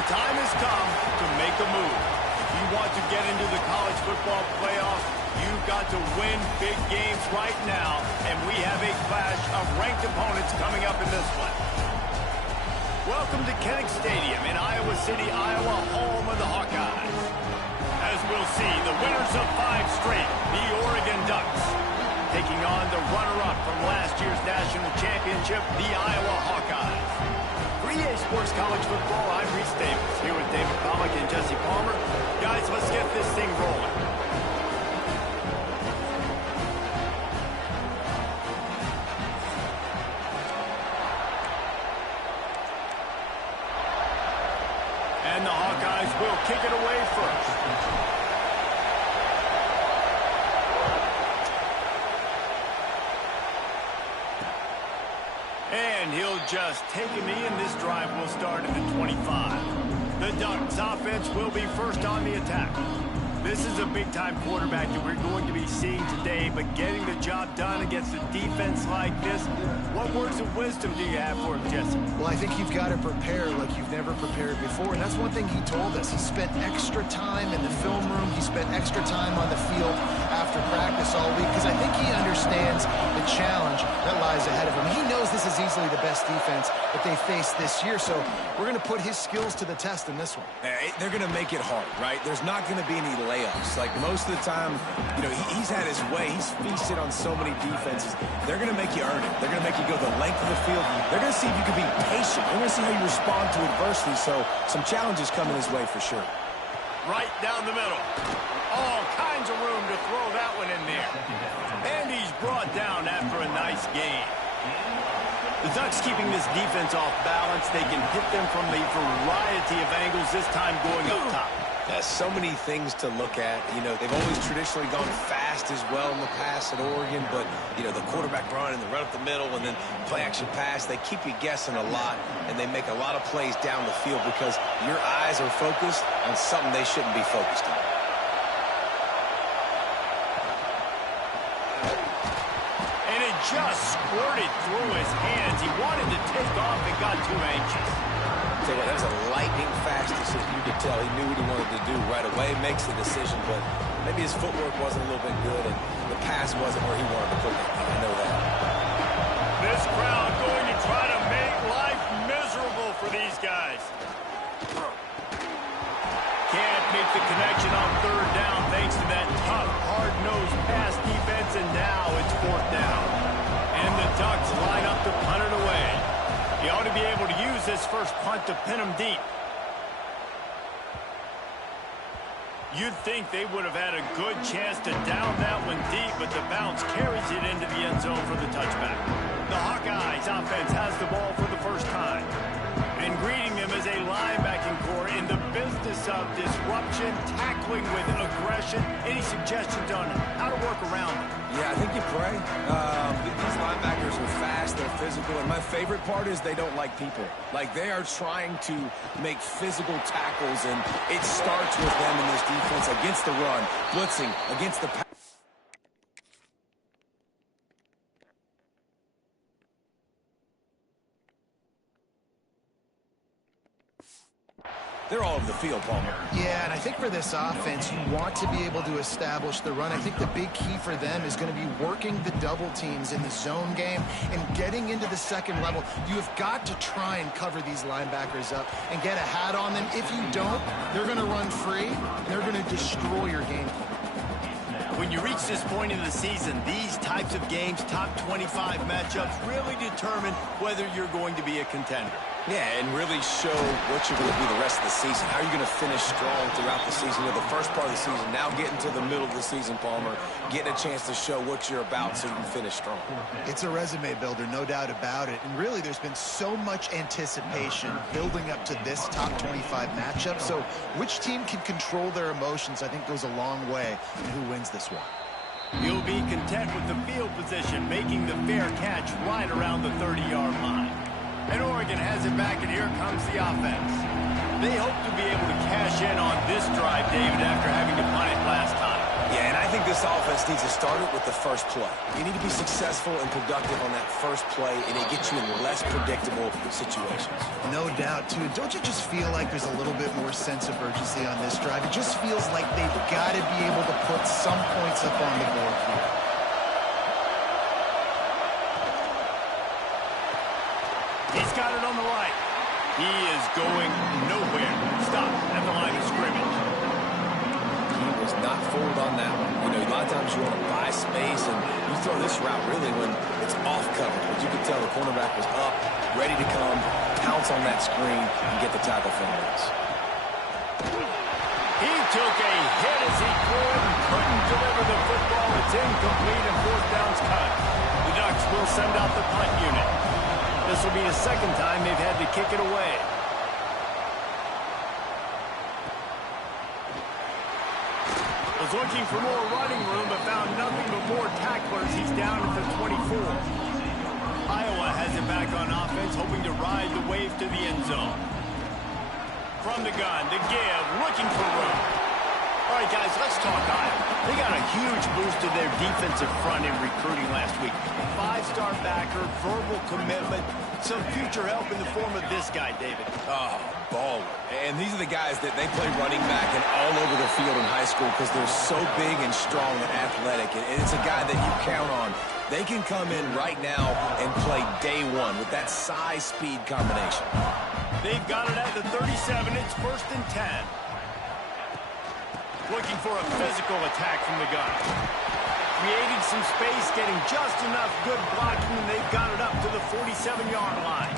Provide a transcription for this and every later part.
The time has come to make a move. If you want to get into the college football playoffs, you've got to win big games right now, and we have a clash of ranked opponents coming up in this one. Welcome to Kinnick Stadium in Iowa City, Iowa, home of the Hawkeyes. As we'll see, the winners of 5 straight, the Oregon Ducks, taking on the runner-up from last year's national championship, the Iowa Hawkeyes. For EA Sports College Football, I'm Reese Davis, here with David Pollack and Jesse Palmer. Guys, let's get this thing rolling. And the Hawkeyes will kick it away first. And he'll just take a knee, and this drive will start at the 25. The Ducks offense will be first on the attack. This is a big-time quarterback that we're going to be seeing today, but getting the job done against a defense like this, what words of wisdom do you have for him, Jesse? Well, I think you've got to prepare like you've never prepared before, and that's one thing he told us. He spent extra time in the film room. He spent extra time on the field after practice all week because I think he understands the challenge that lies ahead of him. He knows this is easily the best defense that they face this year, so we're going to put his skills to the test in this one. They're going to make it hard, right? There's not going to be any layups. Like most of the time, you know, he's had his way. He's feasted on so many defenses. They're going to make you earn it. They're going to make you go the length of the field. They're going to see if you can be patient. They're going to see how you respond to adversity. So some challenges coming his way for sure. Right down the middle. All kinds of room to throw that one in there. And he's brought down after a nice gain. The Ducks keeping this defense off balance. They can hit them from a variety of angles, this time going up top. So many things to look at. You know, they've always traditionally gone fast as well in the past at Oregon, but, you know, the quarterback run and the run up the middle and then play-action pass, they keep you guessing a lot, and they make a lot of plays down the field because your eyes are focused on something they shouldn't be focused on. And it just squirted through his hands. He wanted to take off and got too anxious. Tell you what, that was a lightning-fast decision. You could tell he knew what he wanted to do right away. Makes the decision, but maybe his footwork wasn't a little bit good, and the pass wasn't where he wanted to put it. I know that. This crowd going to try to make life miserable for these guys. Can't make the connection on 3rd down thanks to that tough, hard-nosed pass defense, and now it's 4th down. And the Ducks line up to punt it away. He ought to be able to use this first punt to pin him deep. You'd think they would have had a good chance to down that one deep, but the bounce carries it into the end zone for the touchback. The Hawkeyes offense has the ball for the first time. And greeting them is a linebacking core in the business of disruption, tackling with aggression. Any suggestions on how to work around them? Yeah, I think you pray. These linebackers are fast, they're physical, and my favorite part is they don't like people. Like, they are trying to make physical tackles, and it starts with them in this defense against the run, blitzing, against the pass. They're all over the field, Palmer. Yeah, and I think for this offense, you want to be able to establish the run. I think the big key for them is going to be working the double teams in the zone game and getting into the second level. You have got to try and cover these linebackers up and get a hat on them. If you don't, they're going to run free, and they're going to destroy your game plan. When you reach this point in the season, these types of games, top 25 matchups, really determine whether you're going to be a contender. Yeah, and really show what you're going to be the rest of the season. How are you going to finish strong throughout the season? You know, the first part of the season, now getting to the middle of the season, Palmer, getting a chance to show what you're about so you can finish strong. It's a resume builder, no doubt about it. And really, there's been so much anticipation building up to this top 25 matchup. So which team can control their emotions, I think, goes a long way in who wins this one. You'll be content with the field position, making the fair catch right around the 30-yard line. And Oregon has it back, and here comes the offense. They hope to be able to cash in on this drive, David, after having to punt it last time. Yeah, and I think this offense needs to start it with the first play. You need to be successful and productive on that first play, and it gets you in less predictable situations. No doubt, too. Don't you just feel like there's a little bit more sense of urgency on this drive? It just feels like they've got to be able to put some points up on the board here. He's got it on the right. He is going nowhere. Stop at the line of scrimmage. He was not fooled on that one. You know, a lot of times you want to buy space, and you throw this route really when it's off cover. But you can tell the cornerback was up, ready to come, pounce on that screen, and get the tackle for him. He took a hit as he couldn't deliver the football. It's incomplete and fourth down's cut. The Ducks will send out the punt unit. This will be the second time they've had to kick it away. Was looking for more running room, but found nothing but more tacklers. He's down at the 24. Iowa has it back on offense, hoping to ride the wave to the end zone. From the gun, the give, looking for room. All right, guys, let's talk Iowa. They got a huge boost to their defensive front in recruiting last week. Five-star backer, verbal commitment, some future help in the form of this guy, David. Oh, baller. And these are the guys that they play running back and all over the field in high school because they're so big and strong and athletic. And it's a guy that you count on. They can come in right now and play day one with that size-speed combination. They've got it at the 37. It's 1st and 10. Looking for a physical attack from the gun. Creating some space, getting just enough good blocking, and they've got it up to the 47-yard line.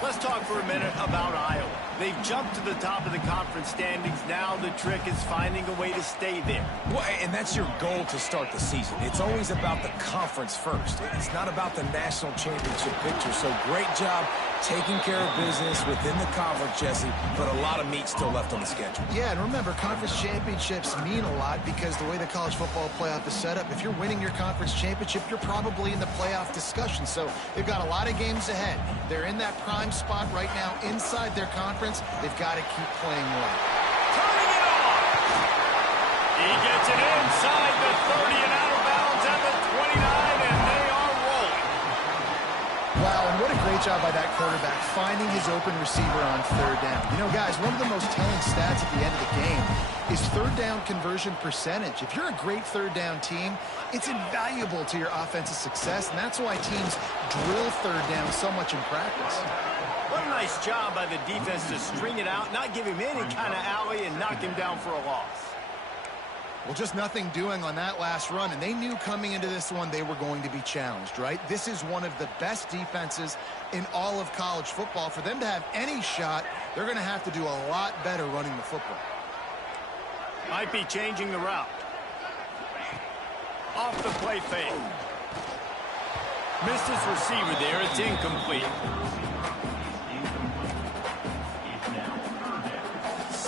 Let's talk for a minute about Iowa. They've jumped to the top of the conference standings. Now the trick is finding a way to stay there. Well, and that's your goal to start the season. It's always about the conference first. It's not about the national championship picture. So great job taking care of business within the conference, Jesse, but a lot of meat still left on the schedule. Yeah, and remember, conference championships mean a lot because the way the college football playoff is set up, if you're winning your conference championship, you're probably in the playoff discussion. So they've got a lot of games ahead. They're in that prime spot right now inside their conference. They've got to keep playing well. Turning it on! He gets it inside the 30 and out of bounds at the 29, and they are rolling. Wow, and what a great job by that quarterback finding his open receiver on 3rd down. You know, guys, one of the most telling stats at the end of the game is 3rd down conversion percentage. If you're a great 3rd down team, it's invaluable to your offensive success, and that's why teams drill 3rd down so much in practice. What a nice job by the defense to string it out, not give him any kind of alley, and knock him down for a loss. Well, just nothing doing on that last run, and they knew coming into this one they were going to be challenged, right? This is one of the best defenses in all of college football. For them to have any shot, they're going to have to do a lot better running the football. Might be changing the route. Off the play fake. Missed his receiver there. It's incomplete.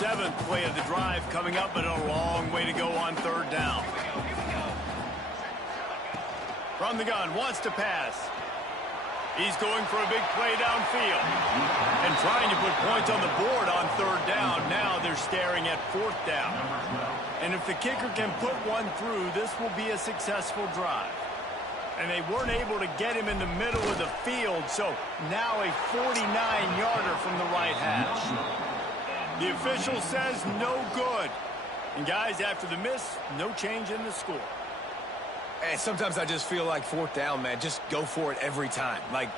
7th play of the drive coming up, but a long way to go on 3rd down. From the gun, wants to pass. He's going for a big play downfield. And trying to put points on the board on 3rd down. Now they're staring at 4th down. And if the kicker can put one through, this will be a successful drive. And they weren't able to get him in the middle of the field, so now a 49-yarder from the right hash. The official says no good. And guys, after the miss, no change in the score. Hey, sometimes I just feel like 4th down, man. Just go for it every time. Like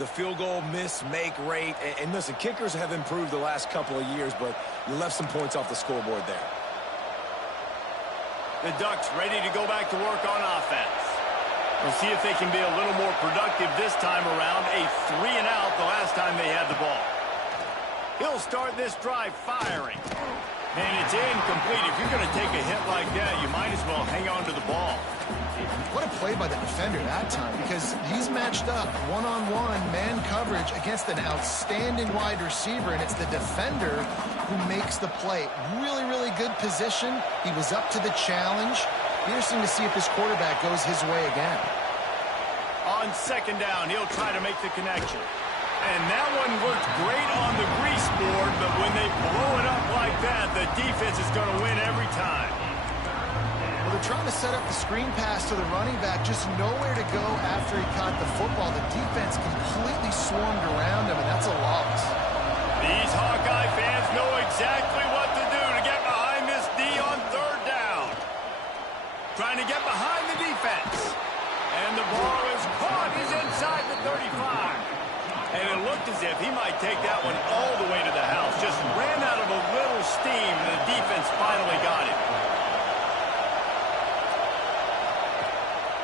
the field goal miss-make rate. And listen, kickers have improved the last couple of years, but you left some points off the scoreboard there. The Ducks ready to go back to work on offense. We'll see if they can be a little more productive this time around. A 3-and-out the last time they had the ball. He'll start this drive firing. And it's incomplete. If you're going to take a hit like that, you might as well hang on to the ball. What a play by the defender that time, because he's matched up one-on-one man coverage against an outstanding wide receiver, and it's the defender who makes the play. Really, really good position. He was up to the challenge. Interesting to see if his quarterback goes his way again. On 2nd down, he'll try to make the connection. And that one worked great on the grease board, but when they blow it up like that, the defense is going to win every time. set up the screen pass to the running back, just nowhere to go after he caught the football. The defense completely swarmed around him, and that's a loss. These Hawkeye fans know exactly what to do to get behind this D on third down. Trying to get behind the defense. And the ball is caught. He's inside the 35. And it looked as if he might take that one all the way to the house. Just ran out of a little steam, and the defense finally got it.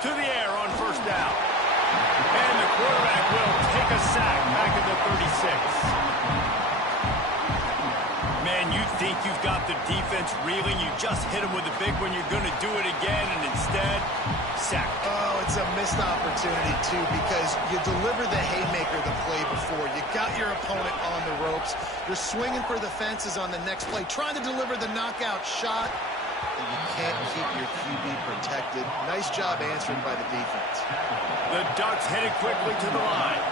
To the air on first down. And the quarterback will take a sack back at the 36. Man, you think you've got the defense reeling. You just hit him with a big one. You're going to do it again, and instead, sack. Oh, it's a missed opportunity, too, because you deliver the haymaker the play before. You got your opponent on the ropes. You're swinging for the fences on the next play, trying to deliver the knockout shot, and you can't keep your QB protected. Nice job answering by the defense. The Ducks headed quickly to the line.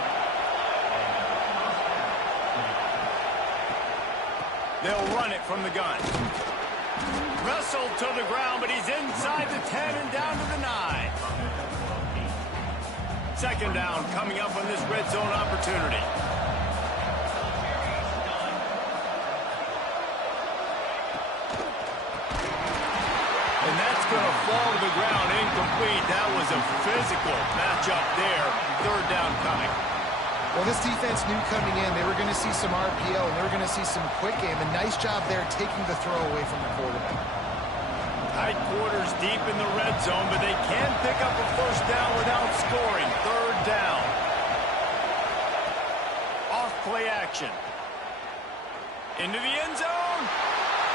They'll run it from the gun. Wrestled to the ground, but he's inside the 10 and down to the 9. Second down coming up on this red zone opportunity. And that's going to fall to the ground incomplete. That was a physical matchup there. Third down coming. Well, this defense knew coming in they were going to see some RPO, and they were going to see some quick game. A nice job there taking the throw away from the quarterback. Tight quarters deep in the red zone, but they can pick up a first down without scoring. Third down. Off play action. Into the end zone.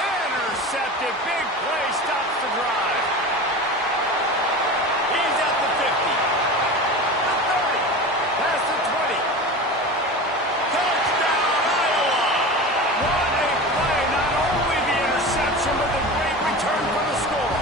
Intercepted. Big play stops the drive. He's at the 50. The 30. Past the 20. Touchdown, Iowa! What a play. Not only the interception, but the great return for the score.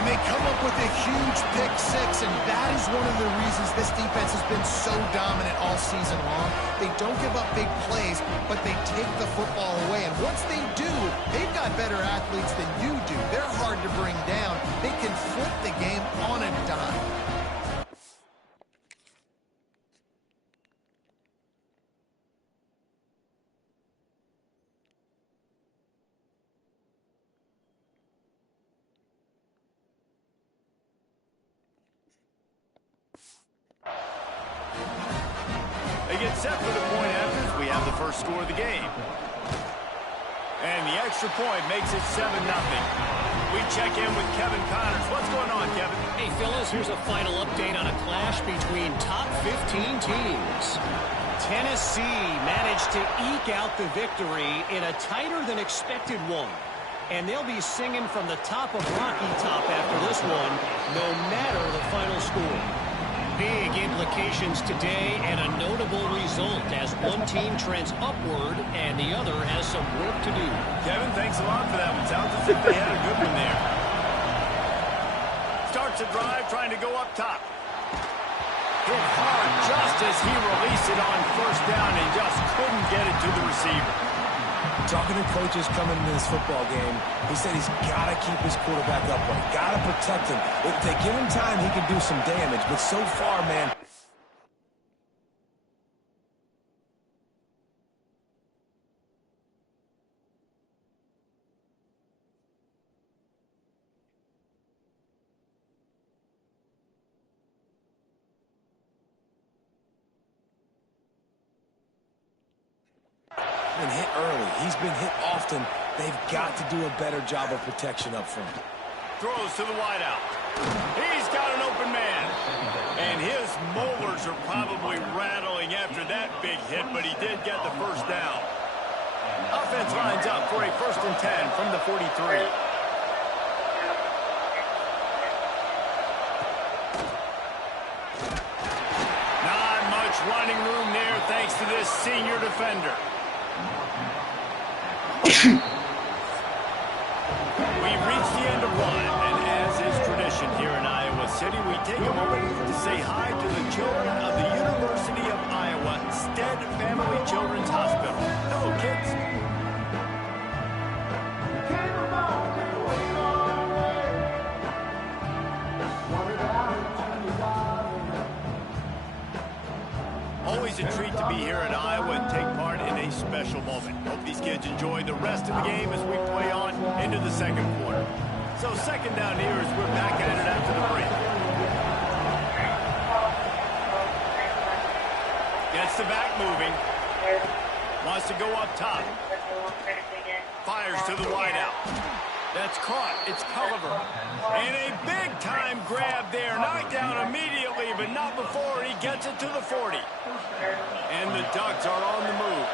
And they come up with a huge pick six, and that is one of the reasons this defense has been so dominant all season long. They don't give up big plays, but they take the football away. And once they do, they've got better athletes than you do. They're hard to bring down. They can flip the game on a dime. They get set for the point after as we have the first score of the game. And the extra point makes it 7-0. We check in with Kevin Connors. What's going on, Kevin? Hey, fellas, here's a final update on a clash between top 15 teams. Tennessee managed to eke out the victory in a tighter-than-expected one. And they'll be singing from the top of Rocky Top after this one, no matter the final score. Big implications today and a notable result as one team trends upward and the other has some work to do. Kevin, thanks a lot for that one. Sounds as if they had a good one there. Starts a drive trying to go up top. Hit hard just as he released it on first down and just couldn't get it to the receiver. Talking to coaches coming into this football game, he said he's got to keep his quarterback upright, got to protect him. If they give him time, he can do some damage. But so far, man, been hit early. He's been hit often. They've got to do a better job of protection up front. Throws to the wideout. He's got an open man. And his molars are probably rattling after that big hit, but he did get the first down. Offense lines up for a 1st and 10 from the 43. Not much running room there thanks to this senior defender. We've reached the end of one, and as is tradition here in Iowa City, we take a moment to say hi to the children of the University of Iowa Stead Family Children's Hospital. Hello, kids. be here at Iowa and take part in a special moment. Hope these kids enjoy the rest of the game as we play on into the second quarter. So second down here as we're back at it after the break. Gets the back moving. Wants to go up top. Fires to the wideout. That's caught. It's Culliver. And a big-time grab there. Knocked down immediately, but not before he gets it to the 40. And the Ducks are on the move.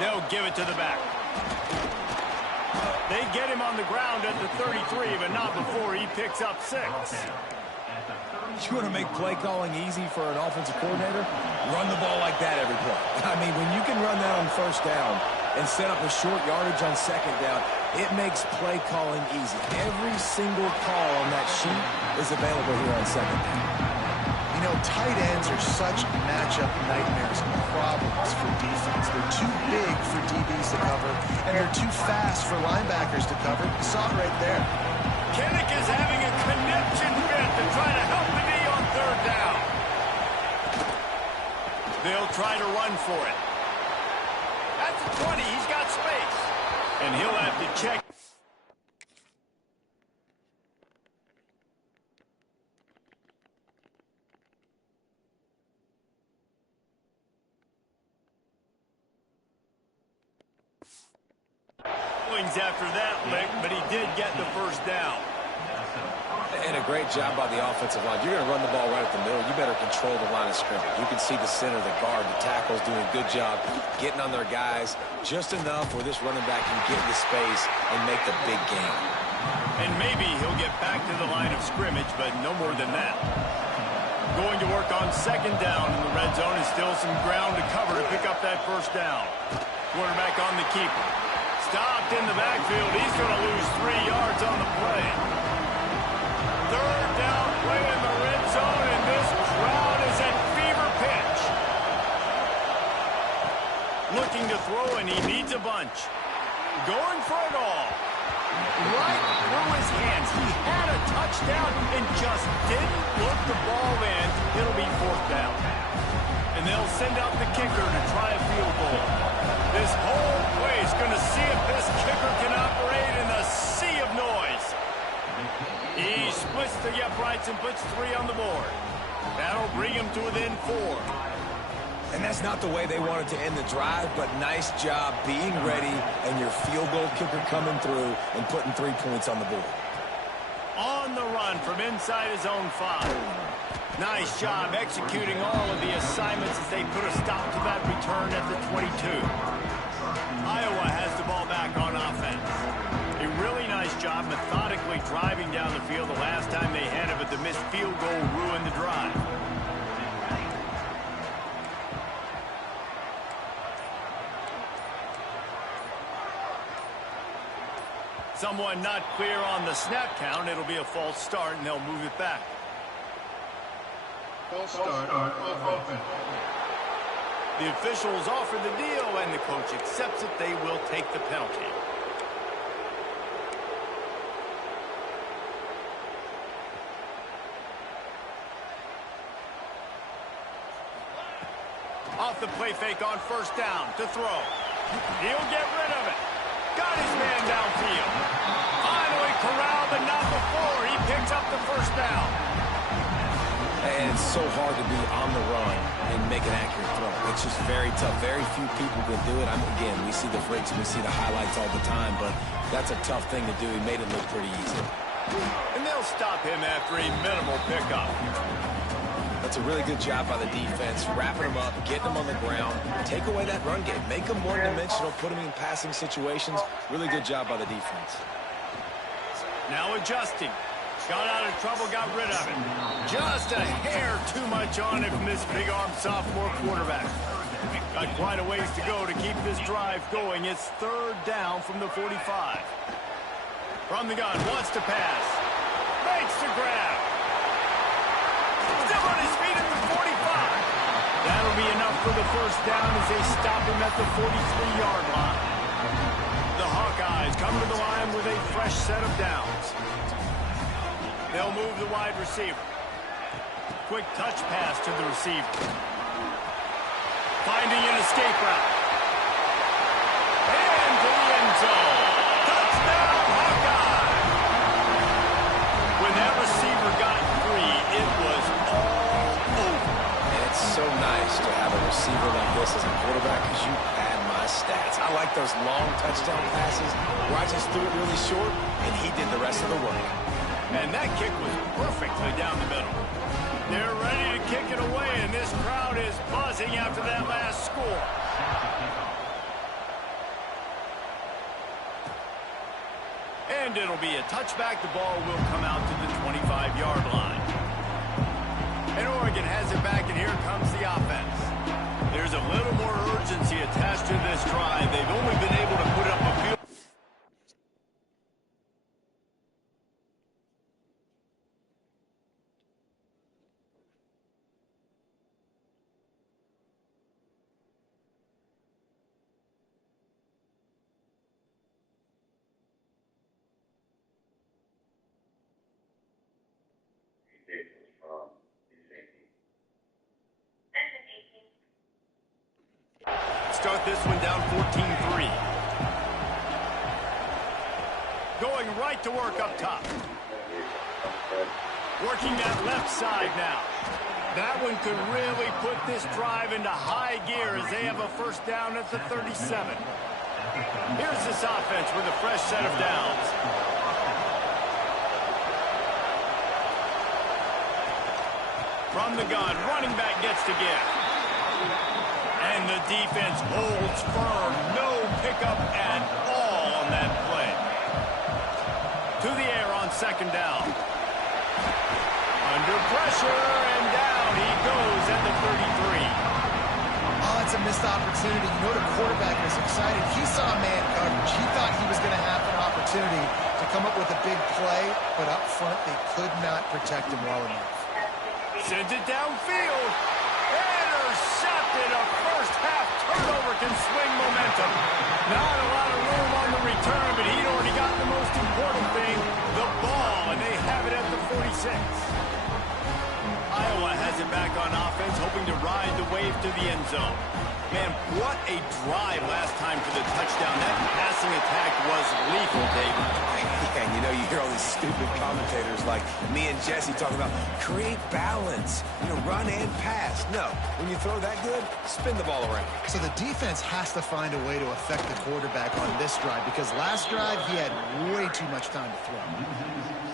They'll give it to the back. They get him on the ground at the 33, but not before he picks up 6. You want to make play calling easy for an offensive coordinator? Run the ball like that every play. I mean, when you can run that on first down and set up a short yardage on second down, it makes play calling easy. Every single call on that sheet is available here on second down. You know, tight ends are such matchup nightmares and problems for defense. They're too big for DBs to cover, and they're too fast for linebackers to cover. You saw it right there. Kinnick is having a connection fit to try to help the knee on third down. They'll try to run for it. At the 20, he's got space. And he'll have to check. After that lick, but he did get the first down. And a great job by the offensive line. You're going to run the ball right at the middle. You better control the line of scrimmage. You can see the center, the guard, the tackles doing a good job getting on their guys just enough where this running back can get into space and make the big game. And maybe he'll get back to the line of scrimmage, but no more than that. Going to work on second down in the red zone, and still some ground to cover to pick up that first down. Quarterback on the keeper. Stopped in the backfield. He's going to lose 3 yards on the play. Third down play in the red zone, and this crowd is at fever pitch. Looking to throw, and he needs a bunch. Going for it all. Right through his hands. He had a touchdown and just didn't look the ball in. It'll be fourth down. And they'll send out the kicker to try a field goal. This whole play is going to see if this kicker can operate in the sea of noise. He splits the uprights and puts 3 on the board. That'll bring him to within 4. And that's not the way they wanted to end the drive, but nice job being ready and your field goal kicker coming through and putting 3 points on the board. On the run from inside his own 5. Nice job executing all of the assignments as they put a stop to that return at the 22. Iowa has the ball back on offense. A really nice job methodically driving down the field the last time they had it, but the missed field goal ruined the drive. Someone not clear on the snap count. It'll be a false start, and they'll move it back. False start on offense. The officials offer the deal, and the coach accepts it. They will take the penalty. Off the play fake on first down to throw. He'll get rid of it. Got his man downfield. Finally corralled, but not before. He picks up the first down. And it's so hard to be on the run and make an accurate throw. It's just very tough. Very few people can do it. Again, we see the freaks and we see the highlights all the time, but that's a tough thing to do. He made it look pretty easy. And they'll stop him after a minimal pickup. That's a really good job by the defense, wrapping them up, getting them on the ground, take away that run game, make them one-dimensional, put them in passing situations. Really good job by the defense. Now adjusting. Got out of trouble, got rid of it. Just a hair too much on it from this big-arm sophomore quarterback. Got quite a ways to go to keep this drive going. It's third down from the 45. From the gun, wants to pass. Makes the grab. Still on his feet at the 45. That'll be enough for the first down as they stop him at the 43-yard line. The Hawkeyes come to the line with a fresh set of downs. They'll move the wide receiver. quick touch pass to the receiver. Finding an escape route. And to the end zone. Touchdown, Hawkeye! When that receiver got free, it was all over. And it's so nice to have a receiver like this as a quarterback because you pad my stats. I like those long touchdown passes where I just threw it really short and he did the rest of the work. And that kick was perfectly down the middle. They're ready to kick it away, and this crowd is buzzing after that last score. And it'll be a touchback. The ball will come out to the 25-yard line. And Oregon has it back, and here comes the offense. There's a little more urgency attached to this drive. They've only been able to put up a field. Start this one down 14-3. Going right to work up top. Working that left side now. That one could really put this drive into high gear as they have a first down at the 37. Here's this offense with a fresh set of downs. From the gun, running back gets to give. And the defense holds firm. No pickup at all on that play. To the air on second down. Under pressure, and down he goes at the 33. Oh, it's a missed opportunity. You know the quarterback was excited. He saw man coverage. He thought he was going to have an opportunity to come up with a big play, but up front they could not protect him well enough. Sends it downfield. Intercepted. A first-half turnover can swing momentum. Not a lot of room on the return, but he'd already got the most important thing, the ball, and they have it at the 46. Iowa has it back on offense, hoping to ride the wave to the end zone. Man, what a drive last time for the touchdown. That passing attack was lethal, David. And you know, you hear all these stupid commentators like me and Jesse talking about create balance, run and pass. No, when you throw that good, spin the ball around. So the defense has to find a way to affect the quarterback on this drive because last drive he had way too much time to throw.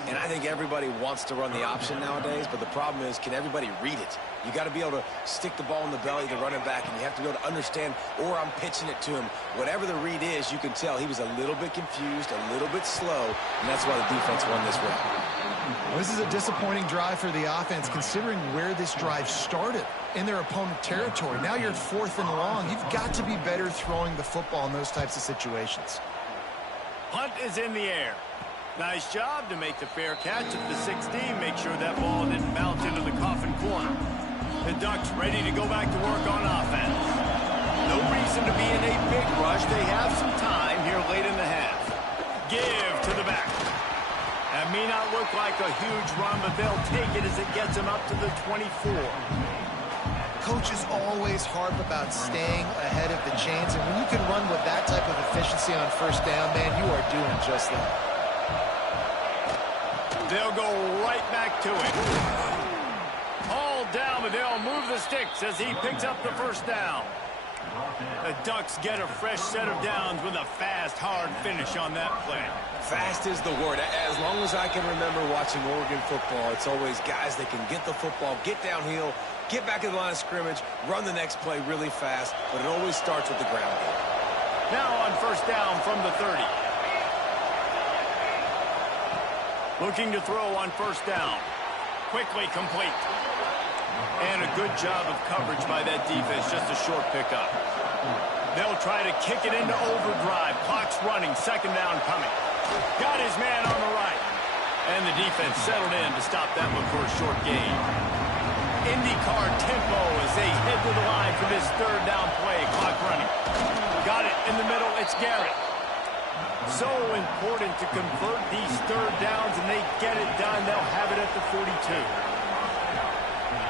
And I think everybody wants to run the option nowadays, but the problem is, can everybody read it? You got to be able to stick the ball in the belly of the running back, and you have to be able to understand, or I'm pitching it to him. Whatever the read is, you can tell he was a little bit confused, a little bit slow, and that's why the defense won this way. Well, this is a disappointing drive for the offense, considering where this drive started in their opponent territory. Now you're at 4th and long. You've got to be better throwing the football in those types of situations. Punt is in the air. Nice job to make the fair catch at the 16. Make sure that ball didn't bounce into the coffin corner. The Ducks ready to go back to work on offense. No reason to be in a big rush. They have some time here late in the half. Give to the back. That may not look like a huge run, but they'll take it as it gets them up to the 24. Coaches always harp about staying ahead of the chains, and when you can run with that type of efficiency on first down, man, you are doing just that. They'll go right back to it. All down, but they'll move the sticks as he picks up the first down. The Ducks get a fresh set of downs with a fast, hard finish on that play. Fast is the word. As long as I can remember watching Oregon football, it's always guys that can get the football, get downhill, get back in the line of scrimmage, run the next play really fast, but it always starts with the ground game. Now on first down from the 30. Looking to throw on first down. Quickly complete. And a good job of coverage by that defense. Just a short pickup. They'll try to kick it into overdrive. Clock's running. Second down coming. Got his man on the right. And the defense settled in to stop that one for a short gain. IndyCar tempo as they head to the line for this third down play. Clock running. Got it in the middle. It's Garrett. So important to convert these third downs, and they get it done. They'll have it at the 42.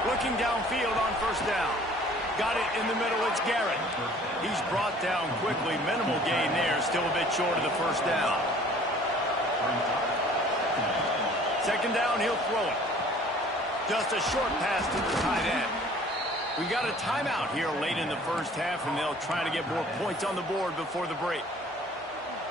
Looking downfield on first down. Got it in the middle. It's Garrett. He's brought down quickly. Minimal gain there. Still a bit short of the first down. Second down, he'll throw it. Just a short pass to the tight end. We've got a timeout here late in the first half, and they'll try to get more points on the board before the break.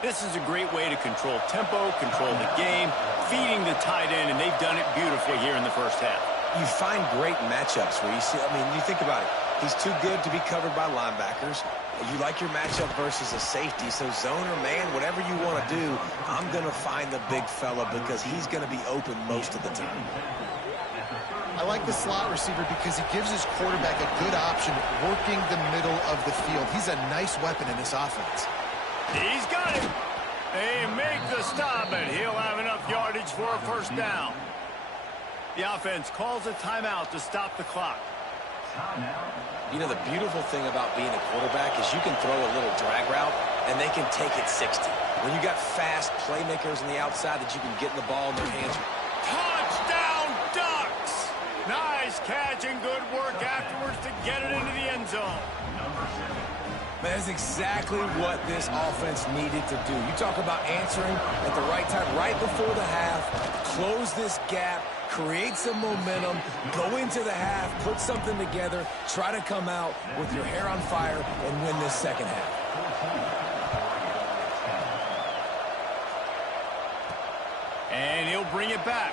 This is a great way to control tempo, control the game, feeding the tight end, and they've done it beautifully here in the first half. You find great matchups where you see, I mean, you think about it. He's too good to be covered by linebackers. You like your matchup versus a safety, so zone or man, whatever you want to do, I'm going to find the big fella because he's going to be open most of the time. I like the slot receiver because he gives his quarterback a good option working the middle of the field. He's a nice weapon in this offense. He's got it. They make the stop, and he'll have enough yardage for a first down. The offense calls a timeout to stop the clock. You know, the beautiful thing about being a quarterback is you can throw a little drag route, and they can take it 60. When you got fast playmakers on the outside that you can get the ball in their hands. Touchdown, Ducks! Nice catch and good work afterwards to get it into the end zone. Man, that's exactly what this offense needed to do. You talk about answering at the right time, right before the half, close this gap, create some momentum, go into the half, put something together, try to come out with your hair on fire and win this second half. And he'll bring it back.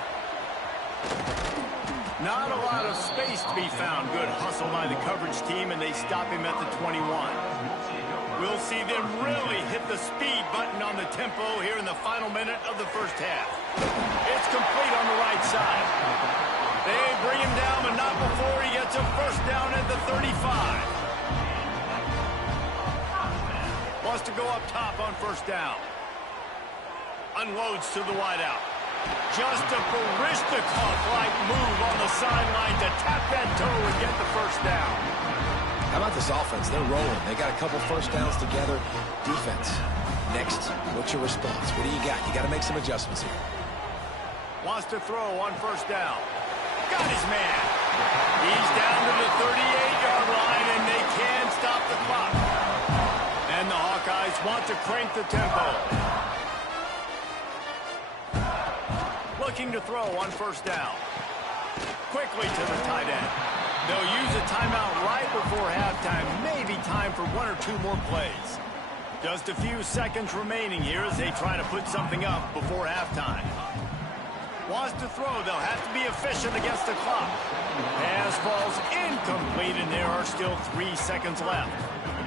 Not a lot of space to be found. Good hustle by the coverage team, and they stop him at the 21. We'll see them really hit the speed button on the tempo here in the final minute of the first half. It's complete on the right side. They bring him down, but not before he gets a first down at the 35. Wants to go up top on first down. Unloads to the wideout. Just a Barishnikov-like move on the sideline to tap that toe and get the first down. How about this offense? They're rolling. They got a couple first downs together. Defense. Next, what's your response? What do you got? You got to make some adjustments here. Wants to throw on first down. Got his man. He's down to the 38-yard line, and they can stop the clock. And the Hawkeyes want to crank the tempo. Looking to throw on first down. Quickly to the tight end. They'll use a timeout right before halftime. Maybe time for one or two more plays. Just a few seconds remaining here as they try to put something up before halftime. Wants to throw. They'll have to be efficient against the clock. Pass falls incomplete, and there are still 3 seconds left.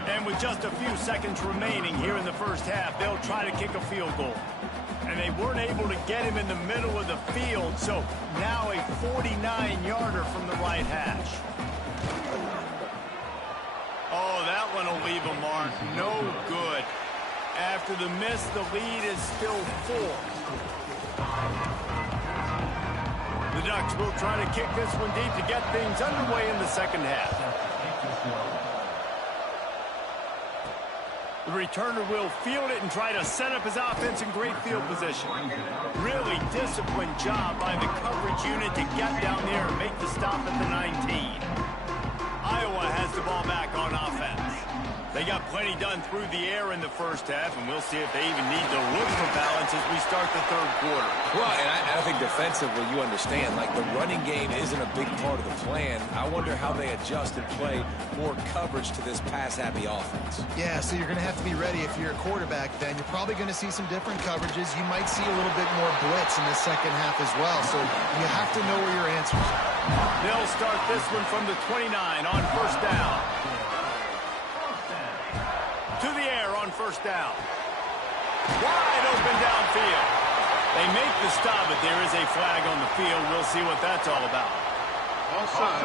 And with just a few seconds remaining here in the first half, they'll try to kick a field goal. And they weren't able to get him in the middle of the field, so now a 49-yarder from the right hash. Oh, that one will leave a mark. No good. After the miss, the lead is still 4. The Ducks will try to kick this one deep to get things underway in the second half. The returner will field it and try to set up his offense in great field position. Really disciplined job by the coverage unit to get down there and make the stop at the 19. Iowa has the ball back on offense. They got plenty done through the air in the first half, and we'll see if they even need to look for balance as we start the third quarter. Well, and I think defensively, you understand, like the running game isn't a big part of the plan. I wonder how they adjust and play more coverage to this pass-happy offense. Yeah, so you're going to have to be ready if you're a quarterback then. You're probably going to see some different coverages. You might see a little bit more blitz in the second half as well, so you have to know where your answers are. They'll start this one from the 29 on first down. To the air on first down. Wide open downfield. They make the stop, but there is a flag on the field. We'll see what that's all about. Offside.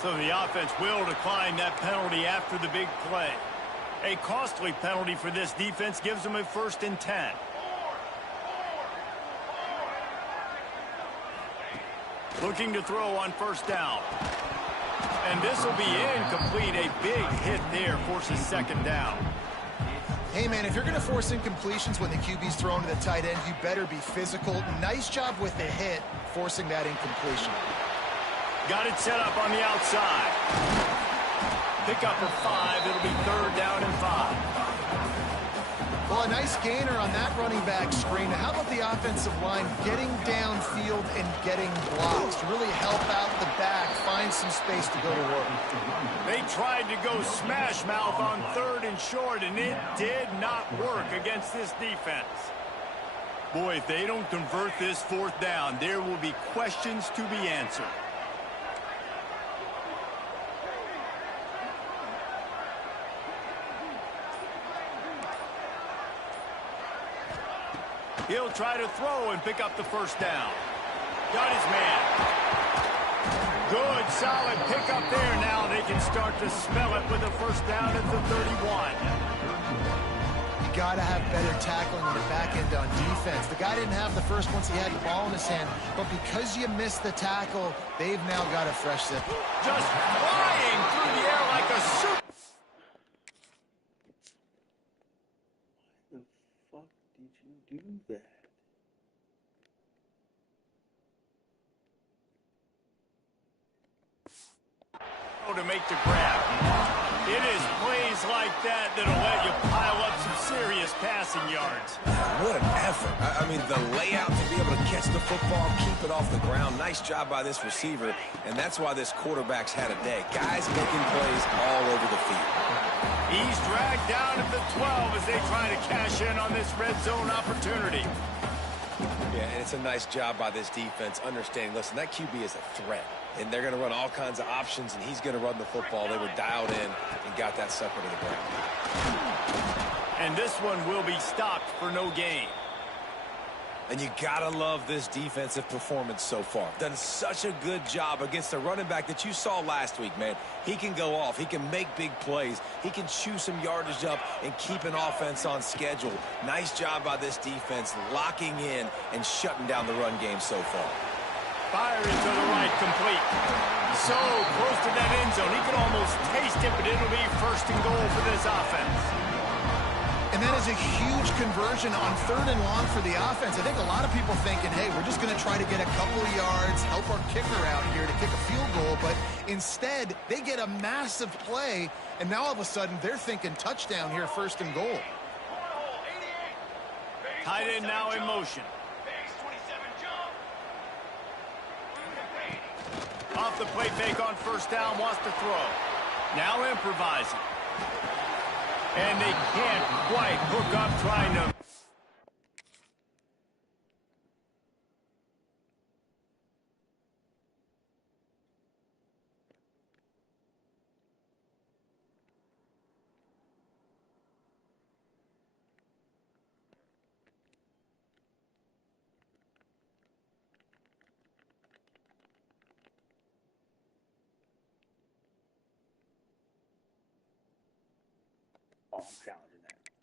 So the offense will decline that penalty after the big play. A costly penalty for this defense gives them a 1st and 10. Looking to throw on first down. And this will be incomplete. A big hit there forces second down. Hey, man, if you're going to force incompletions when the QB's thrown to the tight end, you better be physical. Nice job with the hit, forcing that incompletion. Got it set up on the outside. Pick up for 5. It'll be 3rd down and 5. Well, a nice gainer on that running back screen. Now, how about the offensive line getting downfield and getting blocks to really help out the back, find some space to go to work? They tried to go smash mouth on 3rd and short, and it did not work against this defense. Boy, if they don't convert this 4th down, there will be questions to be answered. He'll try to throw and pick up the 1st down. Got his man. Good, solid pickup there. Now they can start to smell it with a 1st down at the 31. You got to have better tackling in the back end on defense. The guy didn't have the first once he had the ball in his hand, but because you missed the tackle, they've now got a fresh set. Just flying through the air like a super. Do that. To make the grab. It is plays like that that'll let you pile up some serious passing yards. What an effort. I mean, the layout to be able to catch the football, keep it off the ground. Nice job by this receiver, and that's why this quarterback's had a day. Guys making plays all over the field. He's dragged down at the 12 as they try to cash in on this red zone opportunity. Yeah, and it's a nice job by this defense understanding, listen, that QB is a threat, and they're going to run all kinds of options, and he's going to run the football. They were dialed in and got that sucker to the ground. And this one will be stopped for no gain. And you gotta love this defensive performance so far. Done such a good job against the running back that you saw last week, man. He can go off. He can make big plays. He can chew some yardage up and keep an offense on schedule. Nice job by this defense locking in and shutting down the run game so far. Fire into the right, complete. So close to that end zone. He could almost taste it, but it'll be 1st and goal for this offense. And that is a huge conversion on 3rd and long for the offense. I think a lot of people thinking, hey, we're just going to try to get a couple of yards, help our kicker out here to kick a field goal. But instead, they get a massive play, and now all of a sudden they're thinking touchdown here, 1st and goal. Tight end now in motion. Off the play fake on 1st down, wants to throw. Now improvising. And they can't quite hook up trying to.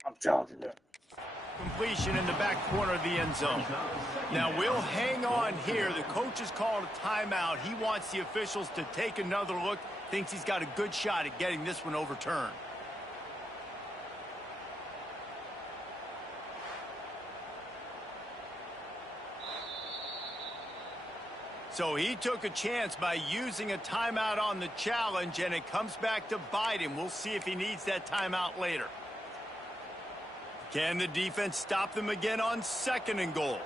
I'm challenging that. Completion in the back corner of the end zone. Now we'll hang on here. The coach has called a timeout. He wants the officials to take another look. Thinks he's got a good shot at getting this one overturned. So he took a chance by using a timeout on the challenge, and it comes back to bite him. We'll see if he needs that timeout later. Can the defense stop them again on 2nd and goal?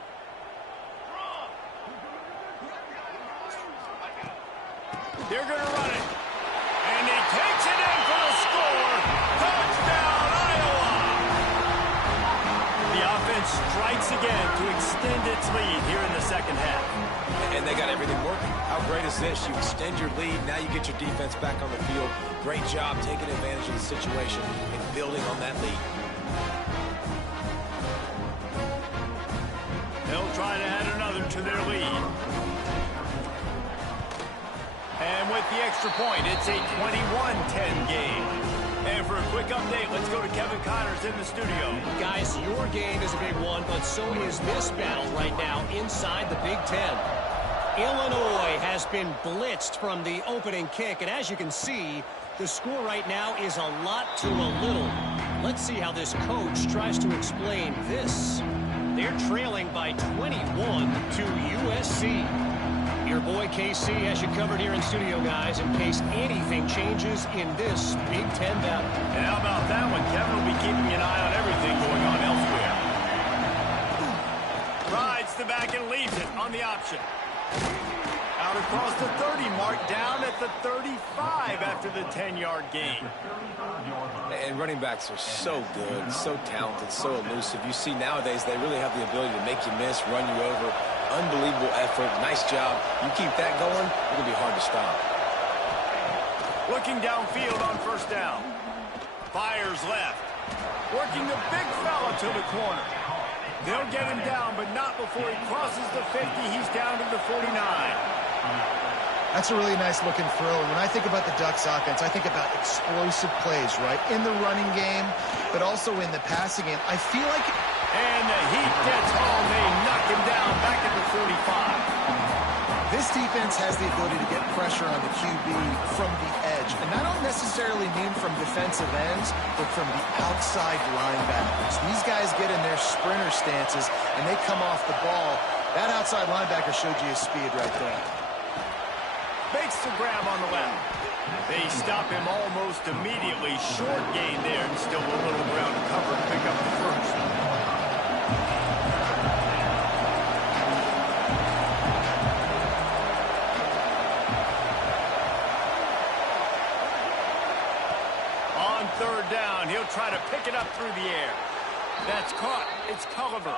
They're going to run it. And he takes it in for the score. Touchdown, Iowa! The offense strikes again to extend its lead here in the 2nd half. And they got everything working. How great is this? You extend your lead. Now you get your defense back on the field. Great job taking advantage of the situation and building on that lead. They'll try to add another to their lead. And with the extra point, it's a 21-10 game. And for a quick update, let's go to Kevin Connors in the studio. Guys, your game is a big one, but so is this battle right now inside the Big Ten. Illinois has been blitzed from the opening kick, and as you can see, the score right now is a lot to a little. Let's see how this coach tries to explain this. They're trailing by 21 to USC. Your boy KC has you covered here in studio, guys, in case anything changes in this Big Ten battle. And how about that one? Kevin will be keeping an eye on everything going on elsewhere. Rides the back and leaves it on the option. Out across the 30 mark, down at the 35 after the 10-yard gain. And running backs are so good, so talented, so elusive. You see nowadays they really have the ability to make you miss, run you over. Unbelievable effort. Nice job. You keep that going, it'll be hard to stop. Looking downfield on first down. Fires left. Working the big fella to the corner. They'll get him down, but not before he crosses the 50. He's down to the 49. That's a really nice looking throw. When I think about the Ducks offense, I think about explosive plays, right? In the running game, but also in the passing game. I feel like... And the heat gets home. They knock him down back at the 45. This defense has the ability to get pressure on the QB from the edge. And I don't necessarily mean from defensive ends, but from the outside linebackers. These guys get in their sprinter stances, and they come off the ball. That outside linebacker showed you his speed right there. Makes the grab on the left. They stop him almost immediately. Short gain there, and still a little ground to cover to pick up the first. On third down, he'll try to pick it up through the air. That's caught. It's Culliver.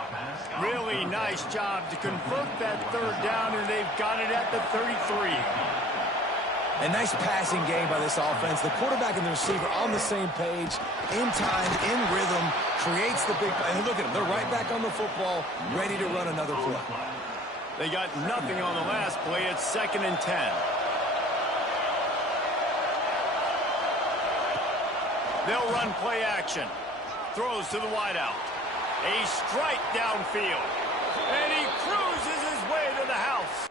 Really nice job to convert that third down, and they've got it at the 33. A nice passing game by this offense. The quarterback and the receiver on the same page, in time, in rhythm, creates the big play. And look at them. They're right back on the football, ready to run another play. They got nothing on the last play. It's 2nd and 10. They'll run play action. Throws to the wideout. A strike downfield. And he cruises his way to the house.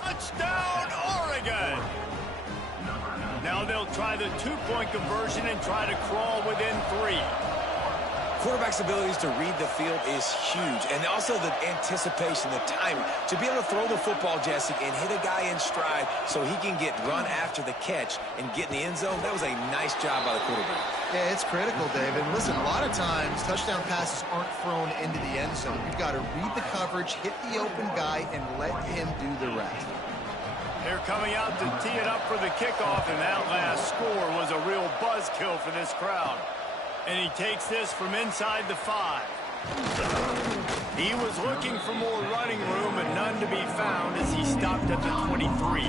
Touchdown, Oregon! Now they'll try the two-point conversion and try to crawl within 3. Quarterback's abilities to read the field is huge. And also the anticipation, the timing. To be able to throw the football, Jesse, and hit a guy in stride so he can get run after the catch and get in the end zone, that was a nice job by the quarterback. Yeah, it's critical, David. Listen, a lot of times touchdown passes aren't thrown into the end zone. You've got to read the coverage, hit the open guy, and let him do the rest. They're coming out to tee it up for the kickoff, and that last score was a real buzzkill for this crowd. And he takes this from inside the 5. He was looking for more running room, but none to be found as he stopped at the 23.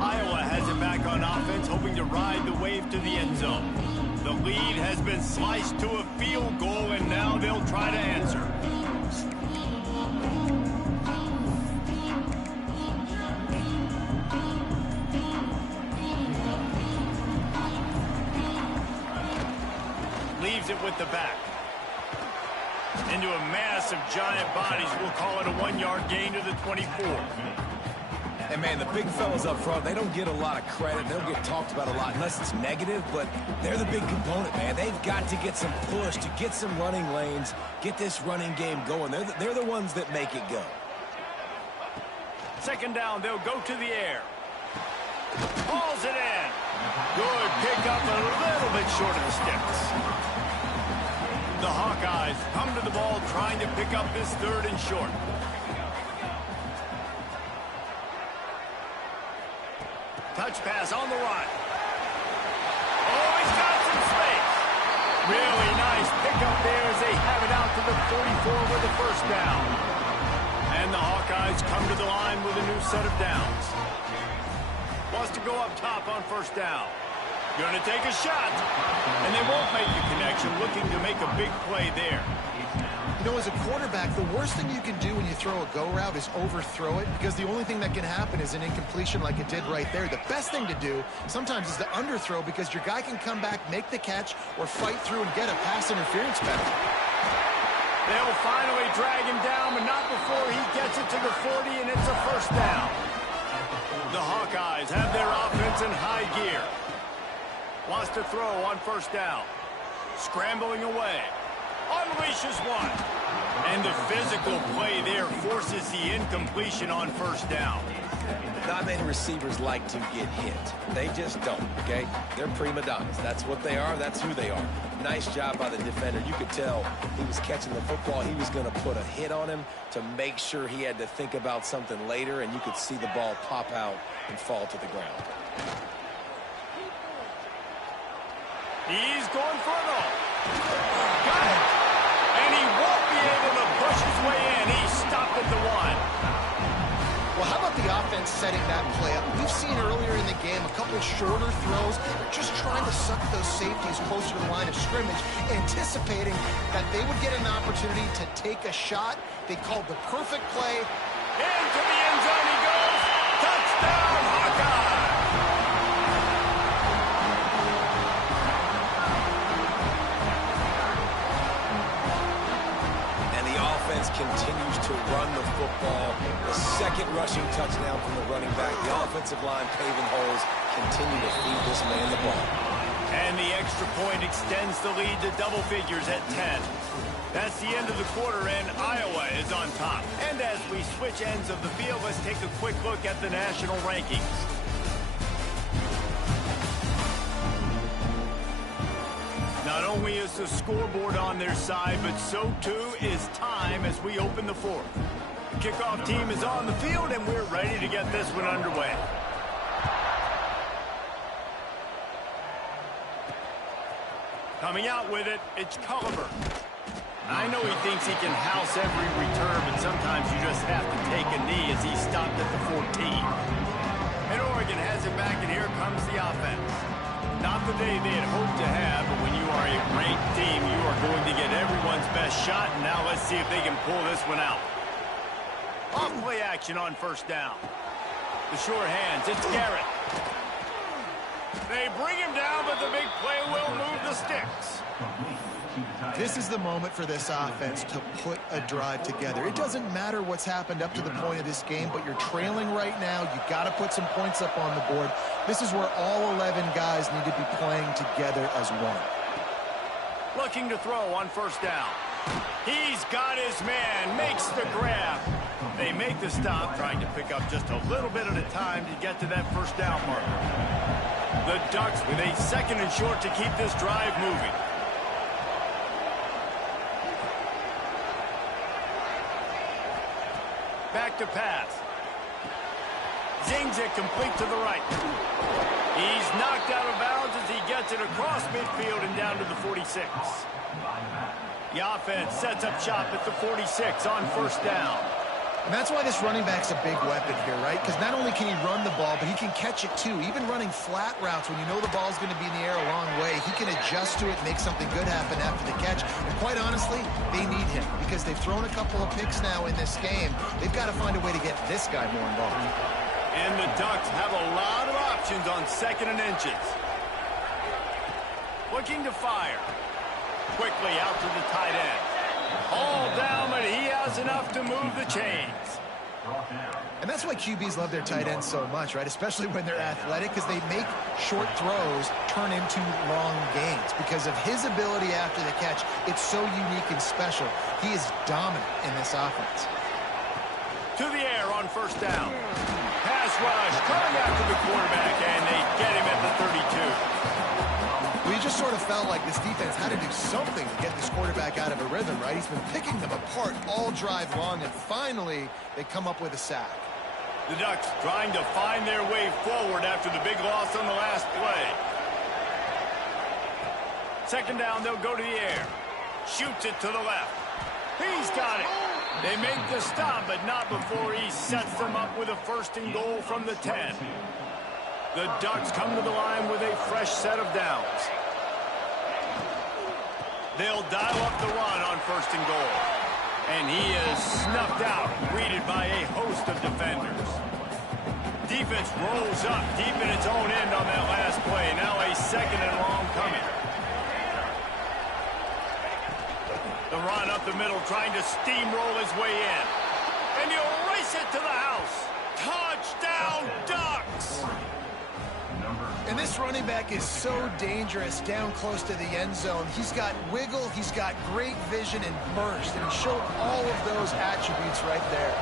Iowa has it back on offense, hoping to ride the wave to the end zone. The lead has been sliced to a field goal, and now they'll try to answer. Leaves it with the back. Into a mass of giant bodies. We'll call it a 1-yard gain to the 24. And, man, the big fellas up front, they don't get a lot of credit. They'll get talked about a lot unless it's negative, but they're the big component, man. They've got to get some push, to get some running lanes, get this running game going. They're the ones that make it go. 2nd down, they'll go to the air. Hauls it in. Good pickup, a little bit short of the sticks. The Hawkeyes come to the ball trying to pick up this 3rd and short. Touch pass on the run. Oh, he's got some space. Really nice pickup there as they have it out to the 44 with the 1st down. And the Hawkeyes come to the line with a new set of downs. Wants to go up top on 1st down. Going to take a shot. And they won't make the connection, looking to make a big play there. You know, as a quarterback, the worst thing you can do when you throw a go route is overthrow it, because the only thing that can happen is an incompletion like it did right there. The best thing to do sometimes is to underthrow, because your guy can come back, make the catch, or fight through and get a pass interference penalty. They'll finally drag him down, but not before he gets it to the 40, and it's a first down. The Hawkeyes have their offense in high gear. Wants to throw on first down. Scrambling away. Unleashes one. And the physical play there forces the incompletion on first down. Not many receivers like to get hit. They just don't, okay? They're prima donnas. That's what they are. That's who they are. Nice job by the defender. You could tell he was catching the football. He was going to put a hit on him to make sure he had to think about something later, and you could see the ball pop out and fall to the ground. He's going for it all. Got it. And he won't be able to push his way in. He stopped at the 1. Well, how about the offense setting that play up? We've seen earlier in the game a couple shorter throws. They're just trying to suck those safeties closer to the line of scrimmage, anticipating that they would get an opportunity to take a shot. They called the perfect play. Into the end zone he goes. Touchdown, Hawkeye! Continues to run the football. The second rushing touchdown from the running back. The offensive line paving holes. Continue to feed this man the ball. And the extra point extends the lead to double figures at 10. That's the end of the quarter, and Iowa is on top. And as we switch ends of the field, let's take a quick look at the national rankings. Not only is the scoreboard on their side, but so too is time as we open the fourth. The kickoff team is on the field, and we're ready to get this one underway. Coming out with it, it's Culliver. I know he thinks he can house every return, but sometimes you just have to take a knee as he stopped at the 14. And Oregon has it back, and here comes the offense. Not the day they had hoped to have, but when you are a ranked team, you are going to get everyone's best shot. And now let's see if they can pull this one out. Off play action on first down. The sure hands, it's Garrett. They bring him down, but the big play will move the sticks. This is the moment for this offense to put a drive together. It doesn't matter what's happened up to the point of this game, but you're trailing right now. You got to put some points up on the board. This is where all 11 guys need to be playing together as one. Looking to throw on first down. He's got his man, makes the grab. They make the stop, trying to pick up just a little bit at a time to get to that first down marker. The Ducks with a second and short to keep this drive moving. Back to pass. Zings it complete to the right. He's knocked out of bounds as he gets it across midfield and down to the 46. The offense sets up shop at the 46 on first down. And that's why this running back's a big weapon here, right? Because not only can he run the ball, but he can catch it too. Even running flat routes when you know the ball's going to be in the air a long way, he can adjust to it, make something good happen after the catch. And quite honestly, they need him because they've thrown a couple of picks now in this game. They've got to find a way to get this guy more involved. And the Ducks have a lot of options on second and inches. Looking to fire. Quickly out to the tight end. All down, but he has enough to move the chains. And that's why QBs love their tight ends so much, right? Especially when they're athletic, because they make short throws turn into long gains. Because of his ability after the catch, it's so unique and special. He is dominant in this offense. To the air on first down. Pass rush coming after the quarterback, and they get him at the 32. We just sort of felt like this defense had to do something to get this quarterback out of a rhythm, right? He's been picking them apart all drive long, and finally they come up with a sack. The Ducks trying to find their way forward after the big loss on the last play. Second down, they'll go to the air. Shoots it to the left. He's got it. They make the stop, but not before he sets them up with a first and goal from the 10. The Ducks come to the line with a fresh set of downs. They'll dial up the run on first and goal. And he is snuffed out, greeted by a host of defenders. Defense rolls up deep in its own end on that last play. Now a second and long coming. The run up the middle, trying to steamroll his way in. And he'll race it to the house. Touchdown, Ducks! And this running back is so dangerous down close to the end zone. He's got wiggle, he's got great vision and burst, and he showed all of those attributes right there.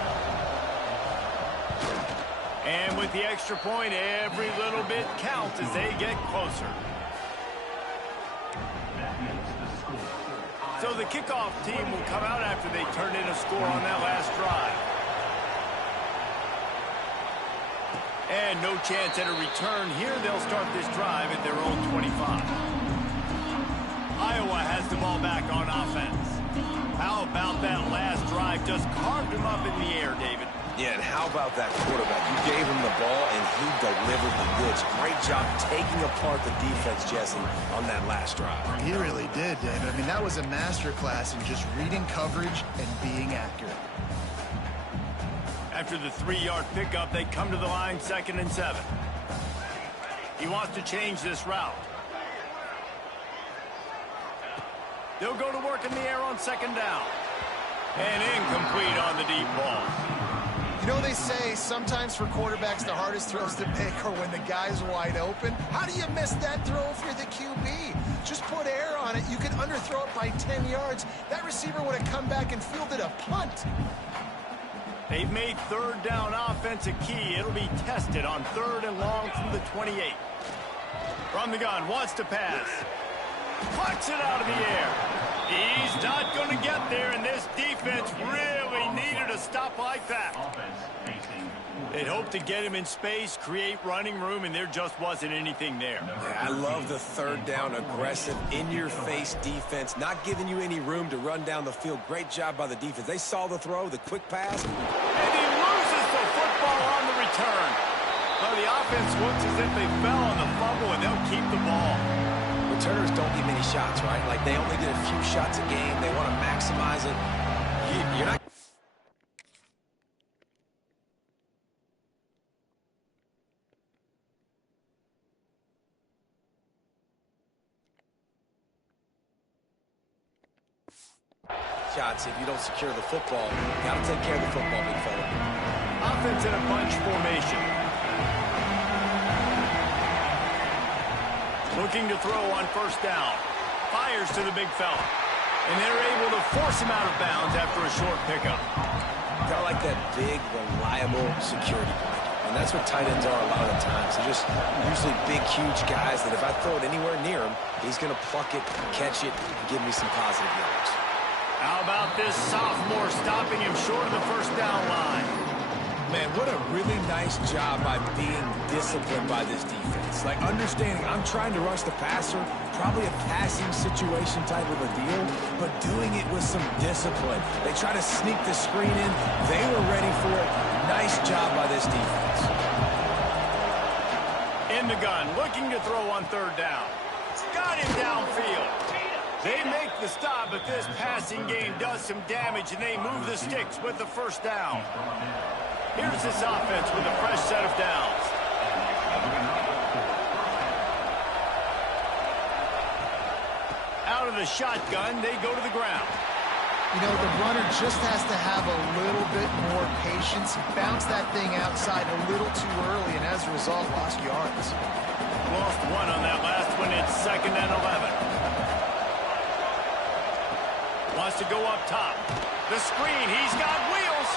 And with the extra point, every little bit counts as they get closer. So the kickoff team will come out after they turn in a score on that last drive. And no chance at a return here. They'll start this drive at their own 25. Iowa has the ball back on offense. How about that last drive? Just carved him up in the air, David. Yeah, and how about that quarterback? You gave him the ball, and he delivered the goods. Great job taking apart the defense, Jesse, on that last drive. He really did, David. I mean, that was a masterclass in just reading coverage and being accurate. After the 3-yard pickup, they come to the line 2nd and 7. He wants to change this route. They'll go to work in the air on 2nd down. And incomplete on the deep ball. You know, they say sometimes for quarterbacks the hardest throws to make are when the guy's wide open. How do you miss that throw if you're the QB? Just put air on it. You could underthrow it by 10 yards. That receiver would have come back and fielded a punt. They've made 3rd down offense a key. It'll be tested on 3rd and long from the 28. From the gun, wants to pass. Clucks it out of the air. He's not going to get there, and this defense really needed a stop like that. They'd hoped to get him in space, create running room, and there just wasn't anything there. Yeah, I love the 3rd down aggressive, in-your-face defense, not giving you any room to run down the field. Great job by the defense. They saw the throw, the quick pass. And he loses the football on the return. Well, the offense looks as if they fell on the fumble, and they'll keep the ball. Returners don't get many shots, right? Like, they only get a few shots a game. They want to maximize it. You're not... shots if you don't secure the football. Got to take care of the football, big fella. Offense in a bunch formation. Looking to throw on 1st down. Fires to the big fella. And they're able to force him out of bounds after a short pickup. Kind of like that big, reliable security blanket. And that's what tight ends are a lot of the times. They're just usually big, huge guys that if I throw it anywhere near him, he's going to pluck it, catch it, and give me some positive yards. How about this sophomore stopping him short of the 1st down line? Man, what a really nice job by being disciplined by this defense. Like, understanding I'm trying to rush the passer, probably a passing situation type of a deal, but doing it with some discipline. They try to sneak the screen in. They were ready for it. Nice job by this defense. In the gun, looking to throw on 3rd down. Got him downfield. They make the stop, but this passing game does some damage, and they move the sticks with the 1st down. Here's this offense with a fresh set of downs. Out of the shotgun, they go to the ground. You know, the runner just has to have a little bit more patience. He bounced that thing outside a little too early, and as a result, lost yards. Lost 1 on that last one. It's 2nd and 11. Wants to go up top. The screen, he's got wheels.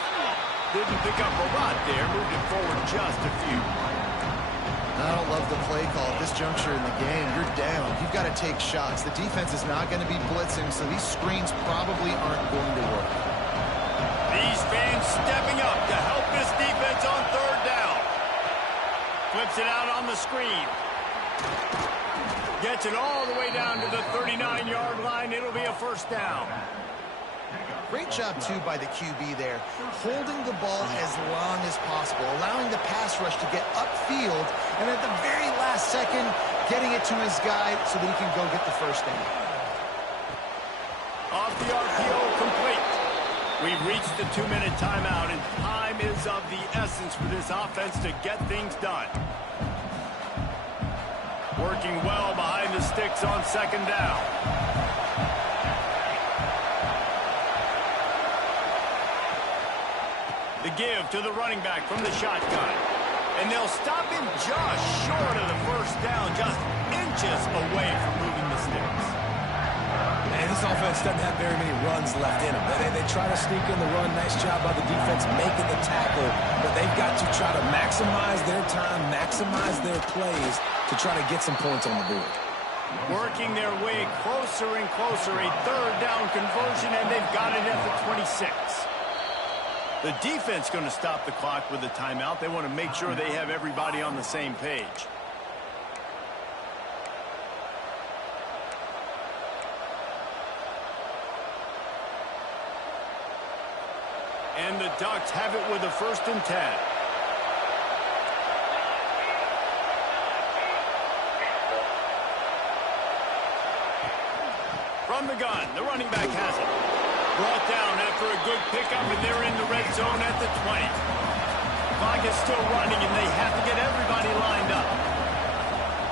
Didn't pick up a lot there. Moved it forward just a few. I don't love the play call at this juncture in the game. You're down. You've got to take shots. The defense is not going to be blitzing, so these screens probably aren't going to work. These fans stepping up to help this defense on 3rd down. Flips it out on the screen. Gets it all the way down to the 39-yard line. It'll be a 1st down. Great job, too, by the QB there, holding the ball as long as possible, allowing the pass rush to get upfield, and at the very last second, getting it to his guy so that he can go get the 1st down. Off the RPO, complete. We've reached the 2-minute timeout, and time is of the essence for this offense to get things done. Working well behind the sticks on second down. The give to the running back from the shotgun. And they'll stop him just short of the first down, just inches away from moving the sticks. And this offense doesn't have very many runs left in them. They try to sneak in the run. Nice job by the defense making the tackle. But they've got to try to maximize their time, maximize their plays to try to get some points on the board. Working their way closer and closer. A third down conversion, and they've got it at the 26. The defense going to stop the clock with a timeout. They want to make sure they have everybody on the same page. And the Ducks have it with a 1st and 10. From the gun, the running back has it. Brought down after a good pickup, and they're in the red zone at the 20. Clock is still running, and they have to get everybody lined up.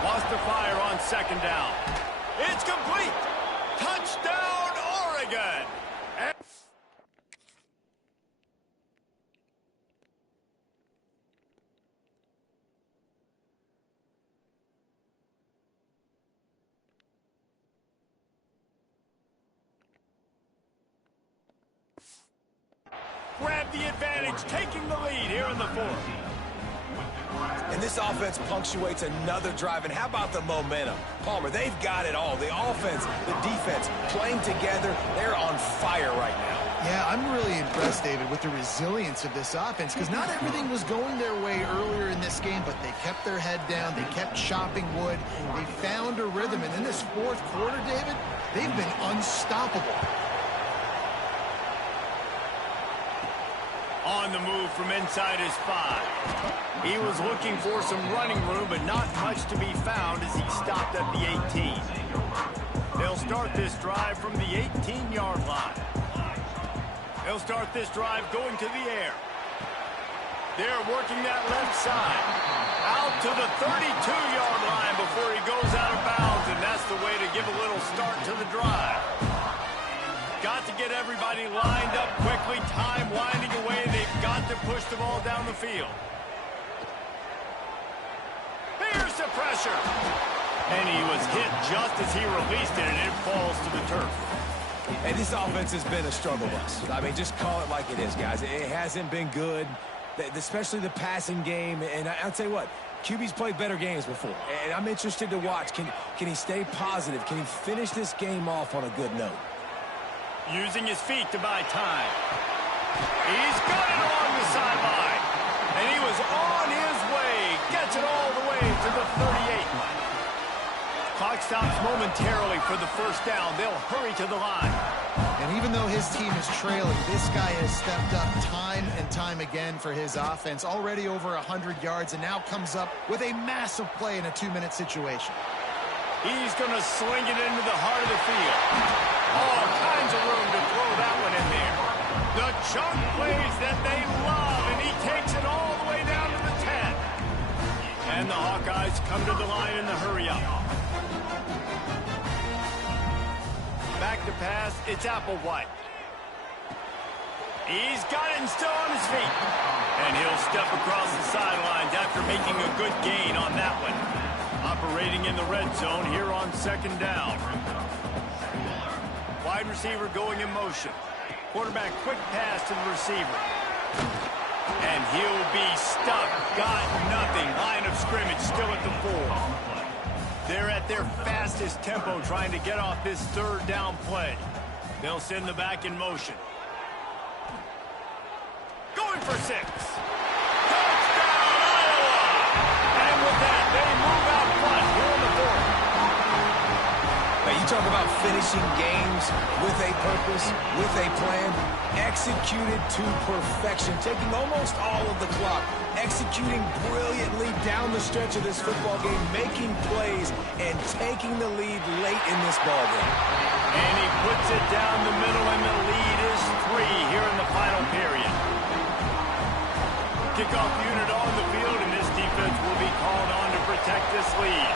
Lost the fire on second down. It's complete. Touchdown, Oregon. Grab the advantage, taking the lead here in the 4th. And this offense punctuates another drive. And how about the momentum? Palmer, they've got it all. The offense, the defense, playing together. They're on fire right now. Yeah, I'm really impressed, David, with the resilience of this offense, because not everything was going their way earlier in this game, but they kept their head down. They kept chopping wood. They found a rhythm. And in this 4th quarter, David, they've been unstoppable. On the move from inside his 5. He was looking for some running room, but not much to be found as he stopped at the 18. They'll start this drive from the 18-yard line. They'll start this drive going to the air. They're working that left side. Out to the 32-yard line before he goes out of bounds, and that's the way to give a little start to the drive. Got to get everybody lined up quickly. Time winding away. They've got to push the ball down the field. Here's the pressure. And he was hit just as he released it, and it falls to the turf. And this offense has been a struggle bus. I mean, just call it like it is, guys. It hasn't been good, especially the passing game. And I'll tell you what, QB's played better games before. And I'm interested to watch. Can he stay positive? Can he finish this game off on a good note? Using his feet to buy time. He's got it along the sideline. And he was on his way. Gets it all the way to the 38. Clock stops momentarily for the first down. They'll hurry to the line. And even though his team is trailing, this guy has stepped up time and time again for his offense. Already over 100 yards, and now comes up with a massive play in a 2-minute situation. He's going to sling it into the heart of the field. All kinds of room to throw that one in there. The chunk plays that they love, and he takes it all the way down to the 10. And the Hawkeyes come to the line in the hurry-up. Back to pass, it's Applewhite. He's got it and still on his feet. And he'll step across the sidelines after making a good gain on that one. Operating in the red zone here on second down. Wide receiver going in motion. Quarterback quick pass to the receiver. And he'll be stuck. Got nothing. Line of scrimmage still at the 4. They're at their fastest tempo trying to get off this third down play. They'll send the back in motion. Going for 6. Touchdown, Iowa! And with that, they move out front here in the 4th. Now, you talk about finishing games with a purpose, with a plan, executed to perfection, taking almost all of the clock, executing brilliantly down the stretch of this football game, making plays, and taking the lead late in this ball game. And he puts it down the middle, and the lead is 3 here in the kickoff unit on the field, and this defense will be called on to protect this lead.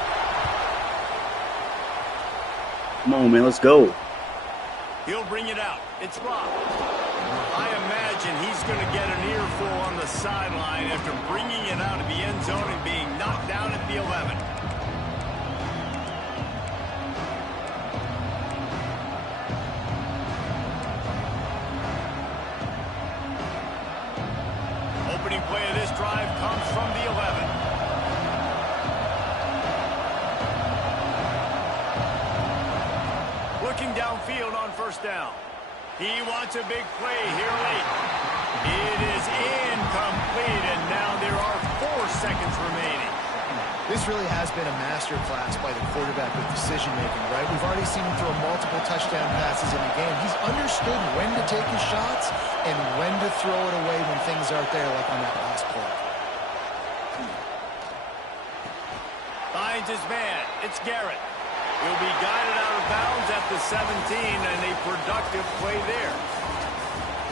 Come on, man, let's go. He'll bring it out. It's blocked. I imagine he's going to get an earful on the sideline after bringing it out of the end zone and being knocked down at the 11. Opening play of this drive comes from the 11. Looking downfield on first down. He wants a big play here late. It is incomplete, and now there are 4 seconds remaining. This really has been a masterclass by the quarterback with decision-making, right? We've already seen him throw multiple touchdown passes in the game. He's understood when to take his shots and when to throw it away when things aren't there, like on that last play. Finds his man. It's Garrett. He'll be guided out of bounds at the 17, and a productive play there.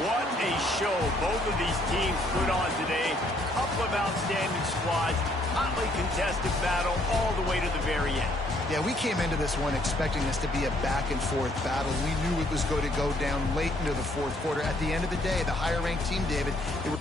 What a show both of these teams put on today. Couple of outstanding squads. Hotly contested battle all the way to the very end. Yeah, we came into this one expecting this to be a back-and-forth battle. We knew it was going to go down late into the fourth quarter. At the end of the day, the higher-ranked team, David, they were